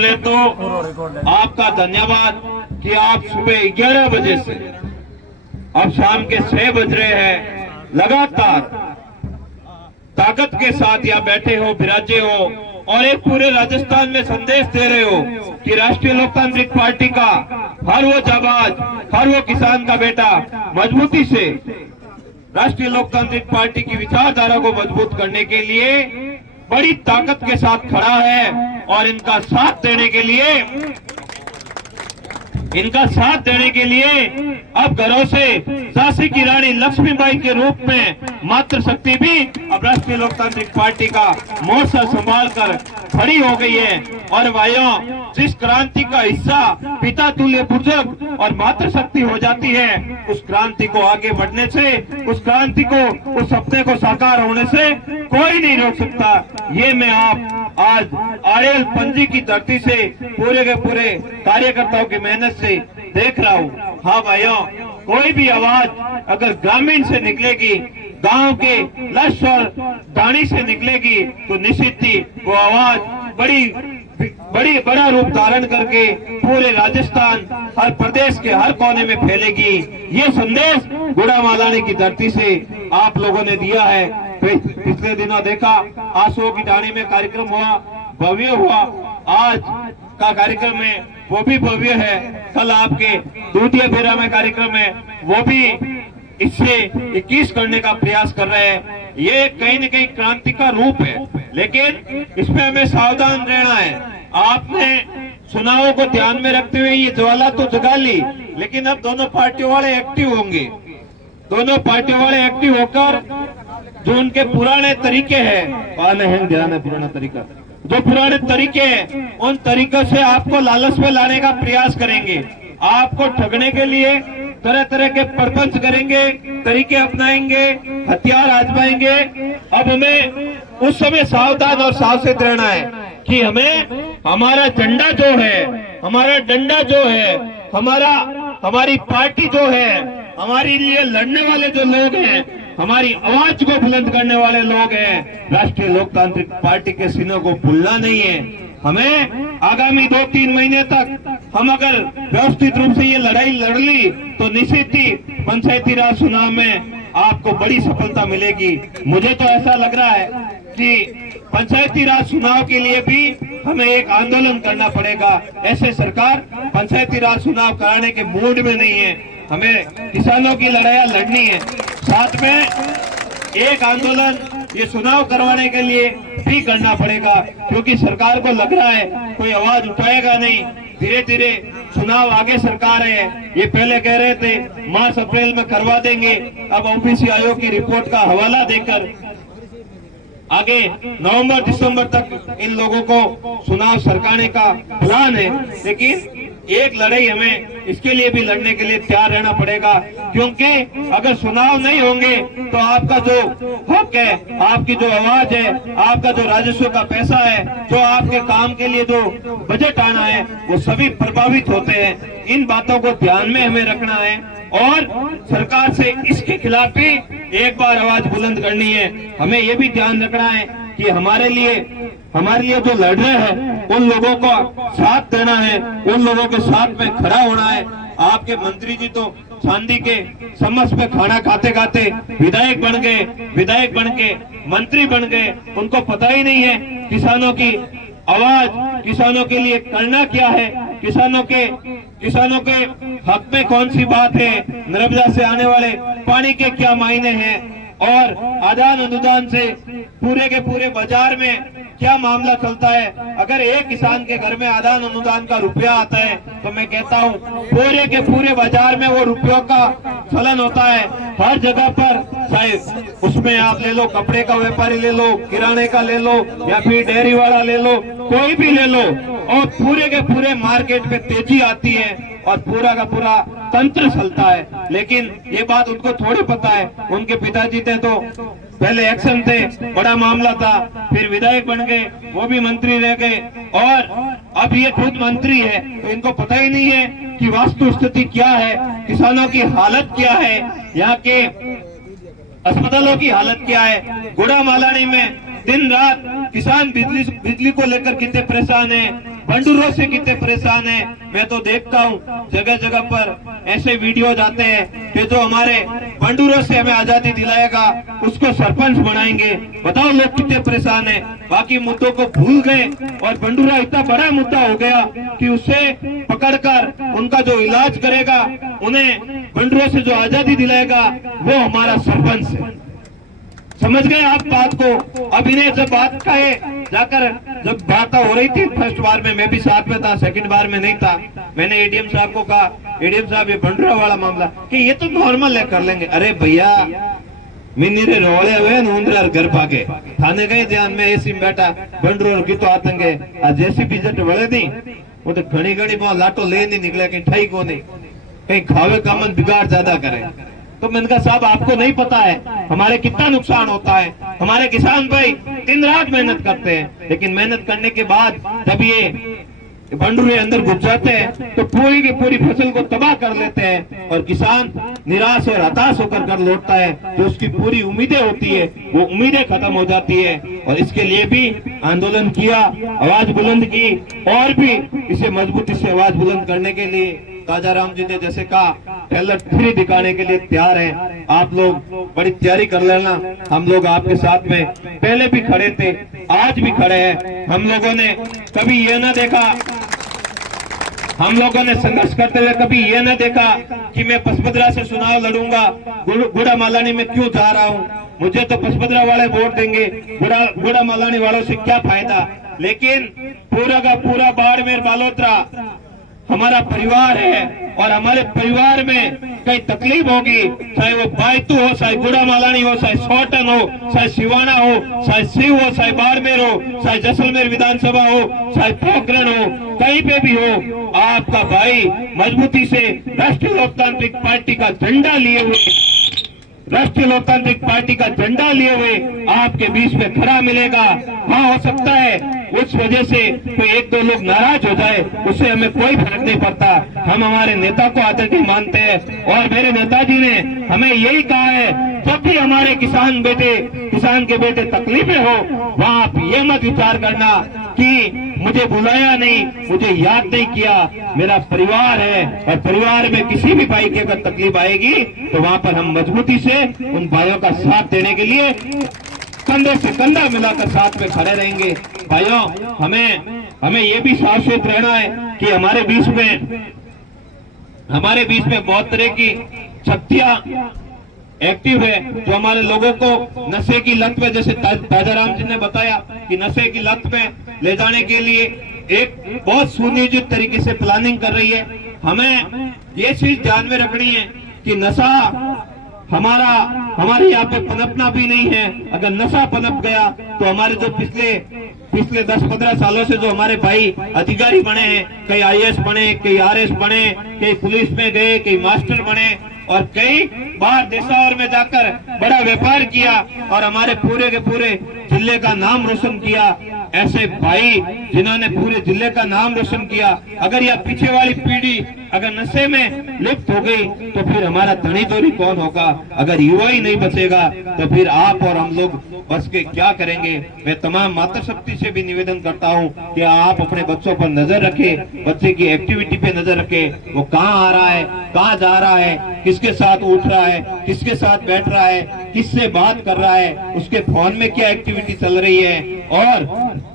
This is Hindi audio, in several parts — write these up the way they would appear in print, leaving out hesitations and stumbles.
पहले तो आपका धन्यवाद कि आप सुबह 11 बजे से अब शाम के 6 बज रहे हैं, लगातार ताकत के साथ यहाँ बैठे हो, विराजे हो और एक पूरे राजस्थान में संदेश दे रहे हो कि राष्ट्रीय लोकतांत्रिक पार्टी का हर वो जाबाज, हर वो किसान का बेटा मजबूती से राष्ट्रीय लोकतांत्रिक पार्टी की विचारधारा को मजबूत करने के लिए बड़ी ताकत के साथ खड़ा है और इनका साथ देने के लिए अब घरों से झांसी की रानी लक्ष्मीबाई के रूप में मातृशक्ति भी अब राष्ट्रीय लोकतांत्रिक पार्टी का मोर्चा संभाल कर खड़ी हो गई है। और भाइयों, जिस क्रांति का हिस्सा पिता तुल्य बुजुर्ग और मातृशक्ति हो जाती है, उस क्रांति को आगे बढ़ने से, उस क्रांति को, उस सपने को साकार होने से कोई नहीं रोक सकता। ये मैं आप आज आड़ेल पंजी की धरती से पूरे के पूरे कार्यकर्ताओं की मेहनत से देख रहा हूँ। हाँ भाइयों, कोई भी आवाज अगर ग्रामीण से निकलेगी, गांव के लश और दानी से निकलेगी, तो निश्चित ही वो आवाज बड़ा रूप धारण करके पूरे राजस्थान, हर प्रदेश के हर कोने में फैलेगी। ये संदेश गुड़ामालानी की धरती से आप लोगों ने दिया है। पिछले दिनों देखा आंसुओं की डाणी में कार्यक्रम हुआ, भव्य हुआ। आज का कार्यक्रम है वो भी भव्य है। कल आपके दूधिया बेरा में कार्यक्रम है, वो भी इससे 21 करने का प्रयास कर रहे हैं। ये कहीं न कहीं क्रांति का रूप है, लेकिन इसमें हमें सावधान रहना है। आपने चुनावों को ध्यान में रखते हुए ये ज्वाला तो जगा ली, लेकिन अब दोनों पार्टियों वाले एक्टिव होंगे। दोनों पार्टियों वाले एक्टिव होकर जो उनके पुराने तरीके हैं, पुराना तरीका, जो पुराने तरीके हैं, उन तरीकों से आपको लालच में लाने का प्रयास करेंगे। आपको ठगने के लिए तरह तरह के प्रपंच करेंगे, तरीके अपनाएंगे, हथियार आजमाएंगे। अब हमें उस समय सावधान और सावचेत रहना है कि हमें हमारा झंडा जो है, हमारा डंडा जो है, हमारी पार्टी जो है, हमारे लिए लड़ने वाले जो लोग हैं, हमारी आवाज को बुलंद करने वाले लोग हैं, राष्ट्रीय लोकतांत्रिक पार्टी के सीनों को भूलना नहीं है। हमें आगामी 2-3 महीने तक हम अगर व्यवस्थित रूप से ये लड़ाई लड़ ली तो निश्चित ही पंचायती राज चुनाव में आपको बड़ी सफलता मिलेगी। मुझे तो ऐसा लग रहा है कि पंचायती राज चुनाव के लिए भी हमें एक आंदोलन करना पड़ेगा। ऐसे सरकार पंचायती राज चुनाव कराने के मूड में नहीं है। हमें किसानों की लड़ाई लड़नी है, साथ में एक आंदोलन ये चुनाव करवाने के लिए भी करना पड़ेगा, क्योंकि सरकार को लग रहा है कोई आवाज उठाएगा नहीं। धीरे धीरे चुनाव आगे सरकार है, ये पहले कह रहे थे मार्च अप्रैल में करवा देंगे, अब ओबीसी आयोग की रिपोर्ट का हवाला देकर आगे नवंबर दिसंबर तक इन लोगों को चुनाव सरकाने का प्लान है। लेकिन एक लड़ाई हमें इसके लिए भी लड़ने के लिए तैयार रहना पड़ेगा, क्योंकि अगर चुनाव नहीं होंगे तो आपका जो हक है, आपकी जो आवाज है, आपका जो राजस्व का पैसा है, जो आपके काम के लिए जो बजट आना है, वो सभी प्रभावित होते हैं। इन बातों को ध्यान में हमें रखना है और सरकार से इसके खिलाफ भी एक बार आवाज बुलंद करनी है। हमें ये भी ध्यान रखना है कि हमारे लिए जो लड़ रहे हैं उन लोगों को साथ देना है, उन लोगों के साथ में खड़ा होना है। आपके मंत्री जी तो चांदी के चम्मच पे खाना खाते खाते विधायक बन गए, मंत्री बन गए। उनको पता ही नहीं है किसानों की आवाज, किसानों के लिए करना क्या है, किसानों के हक में कौन सी बात है, नर्मदा से आने वाले पानी के क्या मायने हैं और आदान अनुदान से पूरे के पूरे बाजार में क्या मामला चलता है। अगर एक किसान के घर में आदान अनुदान का रुपया आता है तो मैं कहता हूँ पूरे के पूरे बाजार में वो रुपयों का चलन होता है। हर जगह पर, चाहे उसमें आप ले लो, कपड़े का व्यापारी ले लो, किराने का ले लो, या फिर डेयरी वाला ले लो, कोई भी ले लो, और पूरे के पूरे मार्केट में तेजी आती है और पूरा का पूरा तंत्र चलता है। लेकिन ये बात उनको थोड़ी पता है। उनके पिताजी थे तो पहले एक्शन थे, बड़ा मामला था, फिर विधायक बन गए, वो भी मंत्री रह गए, और अब ये खुद मंत्री है, तो इनको पता ही नहीं है कि वास्तु स्थिति क्या है, किसानों की हालत क्या है, यहाँ के अस्पतालों की हालत क्या है। गुड़ामालानी में दिन रात किसान बिजली को लेकर कितने परेशान हैं। बंडूरों से कितने परेशान हैं। मैं तो देखता हूँ जगह जगह पर ऐसे वीडियो जाते हैं कि जो हमारे बंडूरों से हमें आजादी दिलाएगा उसको सरपंच बनाएंगे। बताओ लोग कितने परेशान हैं, बाकी मुद्दों को भूल गए और बंडूरा इतना बड़ा मुद्दा हो गया कि उसे पकड़कर उनका जो इलाज करेगा, उन्हें बंडूरों से जो आजादी दिलाएगा वो हमारा सरपंच है। समझ गए आप बात को। अब इन्हें जब बात कहे जाकर, जब बात हो रही थी फर्स्ट बार में मैं भी साथ में था, सेकंड बार में नहीं था, मैंने एडीएम साहब को कहा, एडीएम साहब ये बंडूरा वाला मामला कि ये तो नॉर्मल है, कर लेंगे। अरे भैया मिनीरे रोले हुए नूंद्र घर भागे थाने गए ध्यान में एसी में बैठा बंडूर की तो आतंगे आज जैसी बीजट बढ़े नहीं वो तो घड़ी घड़ी वहां लाटो ले नहीं निकले, कहीं ठई को नहीं, कहीं खावे कामन बिगाड़ ज्यादा करे। तो मैंने कहा साहब आपको नहीं पता है हमारे कितना नुकसान होता है। हमारे किसान भाई दिन रात मेहनत करते हैं, लेकिन मेहनत करने के बाद जब ये बंडूरे अंदर घुस जाते हैं तो पूरी की पूरी फसल को तबाह कर लेते हैं और किसान निराश और हताश होकर घर लौटता है। तो उसकी पूरी उम्मीदें होती है वो उम्मीदें खत्म हो जाती है। और इसके लिए भी आंदोलन किया, आवाज बुलंद की और भी इसे मजबूती से आवाज बुलंद करने के लिए राजाराम जी ने जैसे कहा ट्रेलर 3 दिखाने के लिए तैयार हैं। आप लोग बड़ी तैयारी कर लेना, हम लोग आपके साथ में पहले भी खड़े थे, आज भी खड़े हैं। हम लोगों ने कभी ये ना देखा, हम लोगों ने संघर्ष करते हुए कभी ये ना देखा कि मैं पसपदरा से चुनाव लड़ूंगा, गुड़ा मालानी में क्यों जा रहा हूँ, मुझे तो पसपदरा वाले वोट देंगे, गुड़ा मालानी वालों से क्या फायदा। लेकिन पूरा का पूरा बाड़मेर बालोतरा हमारा परिवार है और हमारे परिवार में कई तकलीफ होगी, चाहे वो बायतू हो, चाहे गुड़ा मालानी हो, चाहे सोटन हो, चाहे सिवाना हो, चाहे शिव हो, चाहे बाड़मेर हो, चाहे जैसलमेर विधानसभा हो, चाहे पोखरण हो, कहीं पे भी हो, आपका भाई मजबूती से राष्ट्रीय लोकतांत्रिक पार्टी का झंडा लिए हुए, राष्ट्रीय लोकतांत्रिक पार्टी का झंडा लिए हुए आपके बीच में खड़ा मिलेगा। हाँ हो सकता है उस वजह से कोई एक दो लोग नाराज हो जाए, उससे हमें कोई फर्क नहीं पड़ता। हम हमारे नेता को आदरणीय मानते हैं और मेरे नेताजी ने हमें यही कहा है जब भी हमारे किसान के बेटे तकलीफ में हो वहाँ आप ये मत विचार करना कि मुझे बुलाया नहीं, मुझे याद नहीं किया। मेरा परिवार है और परिवार में किसी भी भाई की अगर तकलीफ आएगी तो वहाँ पर हम मजबूती से उन भाइयों का साथ देने के लिए कंधे से कंधा मिलाकर साथ में खड़े रहेंगे। भाइयों हमें ये भी सावधान रहना है कि हमारे बीच में बहुत तरह की शक्तियां एक्टिव है जो हमारे लोगों को नशे की लत में, जैसे राजाराम जी ने बताया कि नशे की लत में ले जाने के लिए एक बहुत सुनियोजित तरीके से प्लानिंग कर रही है। हमें ये चीज ध्यान में रखनी है कि नशा हमारे यहाँ पे पनपना भी नहीं है। अगर नशा पनप गया तो हमारे जो पिछले 10-15 सालों से जो हमारे भाई अधिकारी बने हैं, कई आईएएस बने, कई आरएस बने, कई पुलिस में गए, कई मास्टर बने और कई बार देशावर में जाकर बड़ा व्यापार किया और हमारे पूरे के पूरे जिले का नाम रोशन किया। ऐसे भाई जिन्होंने पूरे जिले का नाम रोशन किया, अगर यह पीछे वाली पीढ़ी अगर नशे में लिप्त हो गई तो फिर हमारा धनी धोरी कौन होगा। अगर युवा ही नहीं बचेगा तो फिर आप और हम लोग बच के क्या करेंगे। मैं तमाम मातृशक्ति से भी निवेदन करता हूं कि आप अपने बच्चों पर नजर रखें, बच्चे की एक्टिविटी पे नजर रखें, वो कहाँ आ रहा है, कहाँ जा रहा है, किसके साथ उठ रहा है, किसके साथ बैठ रहा है, किससे बात कर रहा है, उसके फोन में क्या एक्टिविटी चल रही है और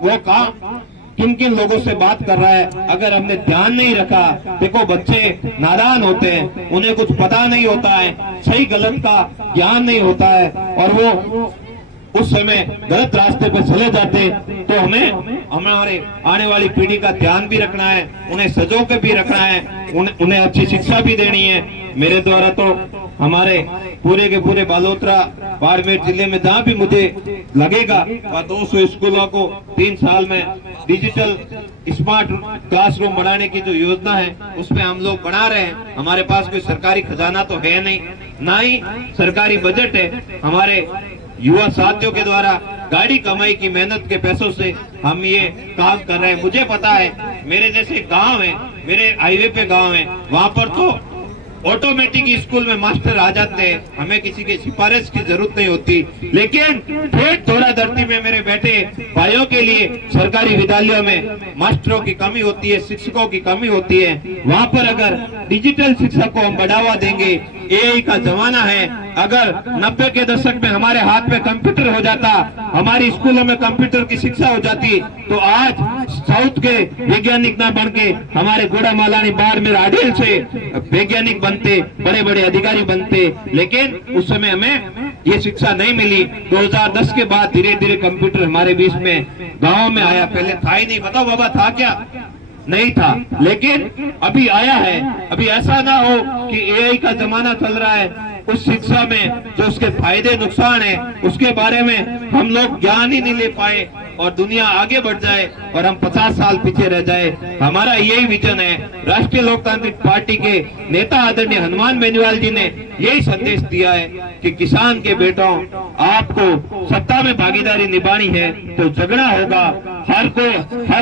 वो कहाँ किन किन लोगों से बात कर रहा है। अगर हमने ध्यान नहीं रखा, देखो बच्चे नादान होते हैं, उन्हें कुछ पता नहीं होता है, सही गलत का ज्ञान नहीं होता है और वो उस समय गलत रास्ते पर चले जाते। तो हमें हमारे आने वाली पीढ़ी का ध्यान भी रखना है, उन्हें सजो के भी रखना है, उन्हें अच्छी शिक्षा भी देनी है। मेरे द्वारा तो हमारे पूरे के पूरे बालोतरा बाड़मेर जिले में जहाँ भी मुझे लगेगा 200 स्कूलों को 3 साल में डिजिटल स्मार्ट क्लासरूम बनाने की जो योजना है उसमें हम लोग बना रहे हैं। हमारे पास कोई सरकारी खजाना तो है नहीं, ना ही सरकारी बजट है। हमारे युवा साथियों के द्वारा गाड़ी कमाई की मेहनत के पैसों से हम ये काम कर रहे हैं। मुझे पता है मेरे जैसे गांव है, मेरे हाईवे पे गांव है, वहां पर तो ऑटोमेटिक स्कूल में मास्टर आ जाते हैं, हमें किसी की सिफारिश की जरूरत नहीं होती। लेकिन पेट थोड़ा धरती में मेरे बेटे भाइयों के लिए सरकारी विद्यालयों में मास्टरों की कमी होती है, शिक्षकों की कमी होती है। वहाँ पर अगर डिजिटल शिक्षा को हम बढ़ावा देंगे, एआई का जमाना है, अगर 90 के दशक में हमारे हाथ में कंप्यूटर हो जाता, हमारी स्कूलों में कंप्यूटर की शिक्षा हो जाती, तो आज साउथ के वैज्ञानिक ना बन के हमारे गुड़ामालानी बाड़मेर आडेल से वैज्ञानिक बनते, बड़े बड़े अधिकारी बनते। लेकिन उस समय हमें ये शिक्षा नहीं मिली। 2010 के बाद धीरे धीरे कंप्यूटर हमारे बीच में गाँव में आया, पहले था ही नहीं। बताओ बाबा था क्या? नहीं था, लेकिन अभी आया है। अभी ऐसा ना हो कि एआई का जमाना चल रहा है, उस शिक्षा में जो उसके फायदे नुकसान है उसके बारे में हम लोग ज्ञान ही नहीं ले पाए और दुनिया आगे बढ़ जाए और हम 50 साल पीछे रह जाए। हमारा यही विजन है। राष्ट्रीय लोकतांत्रिक पार्टी के नेता आदरणीय हनुमान बेनीवाल जी ने यही संदेश दिया है कि किसान के बेटों, आपको सत्ता में भागीदारी निभानी है तो झगड़ा होगा। हर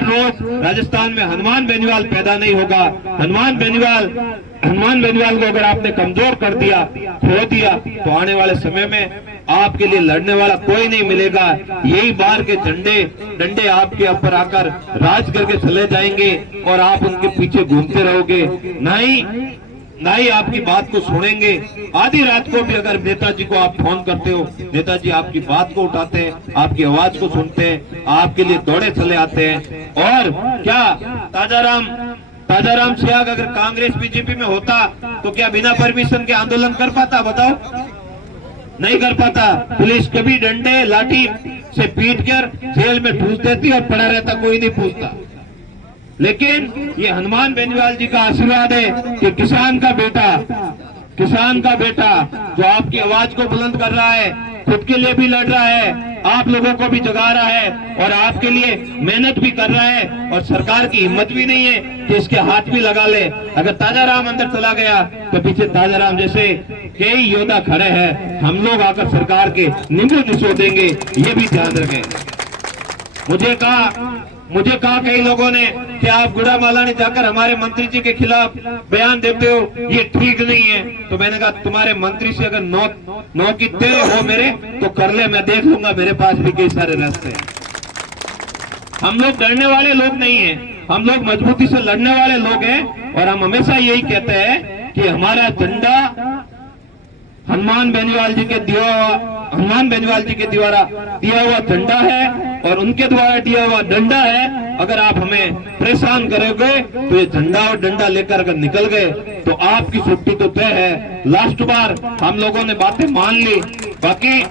रोज राजस्थान में हनुमान बेनीवाल पैदा नहीं होगा। हनुमान बेनीवाल को अगर आपने कमजोर कर दिया, खो दिया, तो आने वाले समय में आपके लिए लड़ने वाला कोई नहीं मिलेगा। यही बार के डंडे आपके ऊपर आकर राज करके चले जाएंगे और आप उनके पीछे घूमते रहोगे, ना ही आपकी बात को सुनेंगे। आधी रात को भी अगर नेताजी को आप फोन करते हो, नेताजी आपकी बात को उठाते हैं, आपकी आवाज को सुनते हैं, आपके लिए दौड़े चले आते हैं। और क्या ताजाराम सियाग अगर कांग्रेस बीजेपी में होता तो क्या बिना परमिशन के आंदोलन कर पाता? बताओ, नहीं कर पाता। पुलिस कभी डंडे लाठी से पीट कर जेल में ठूस देती और पड़ा रहता, कोई नहीं पूछता। लेकिन ये हनुमान बेनीवाल जी का आशीर्वाद है कि किसान का बेटा जो आपकी आवाज को बुलंद कर रहा है, खुद के लिए भी लड़ रहा है, आप लोगों को भी जगा रहा है और आपके लिए मेहनत भी कर रहा है। और सरकार की हिम्मत भी नहीं है कि इसके हाथ भी लगा ले। अगर ताजाराम अंदर चला गया तो पीछे ताजाराम जैसे कई योद्धा खड़े हैं, हम लोग आकर सरकार के नींबू निचोड़ेंगे, ये भी ध्यान रखें। मुझे कहा कई लोगों ने कि आप गुड़ामालानी जाकर हमारे मंत्री जी के खिलाफ बयान देते हो, ये ठीक नहीं है। तो मैंने कहा तुम्हारे मंत्री से अगर नौ की तेरे हो मेरे तो कर ले, मैं देख लूंगा, मेरे पास भी कई सारे रास्ते हैं। हम लोग डरने वाले लोग नहीं हैं, हम लोग मजबूती से लड़ने वाले लोग हैं। और हम हमेशा यही कहते हैं कि हमारा झंडा हनुमान बेनीवाल जी के द्वारा दिया हुआ झंडा है और उनके द्वारा दिया हुआ डंडा है। अगर आप हमें परेशान करोगे तो ये झंडा और डंडा लेकर अगर निकल गए तो आपकी छुट्टी तो तय है। लास्ट बार हम लोगों ने बातें मान ली, बाकी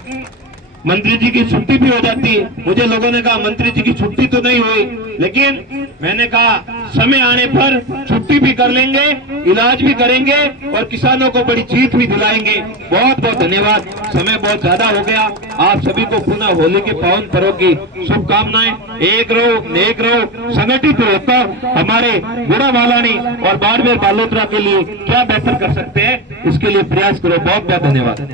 मंत्री जी की छुट्टी भी हो जाती। मुझे लोगों ने कहा मंत्री जी की छुट्टी तो नहीं हुई, लेकिन मैंने कहा समय आने पर छुट्टी भी कर लेंगे, इलाज भी करेंगे और किसानों को बड़ी जीत भी दिलाएंगे। बहुत बहुत धन्यवाद। समय बहुत ज्यादा हो गया। आप सभी को पुनः होली के पावन पर्व की शुभकामनाएं। एक रहो, नेक रहो, संगठित होकर हमारे गुड़ामालानी और बाड़मेर बालोतरा के लिए क्या बेहतर कर सकते हैं, इसके लिए प्रयास करो। बहुत बहुत धन्यवाद।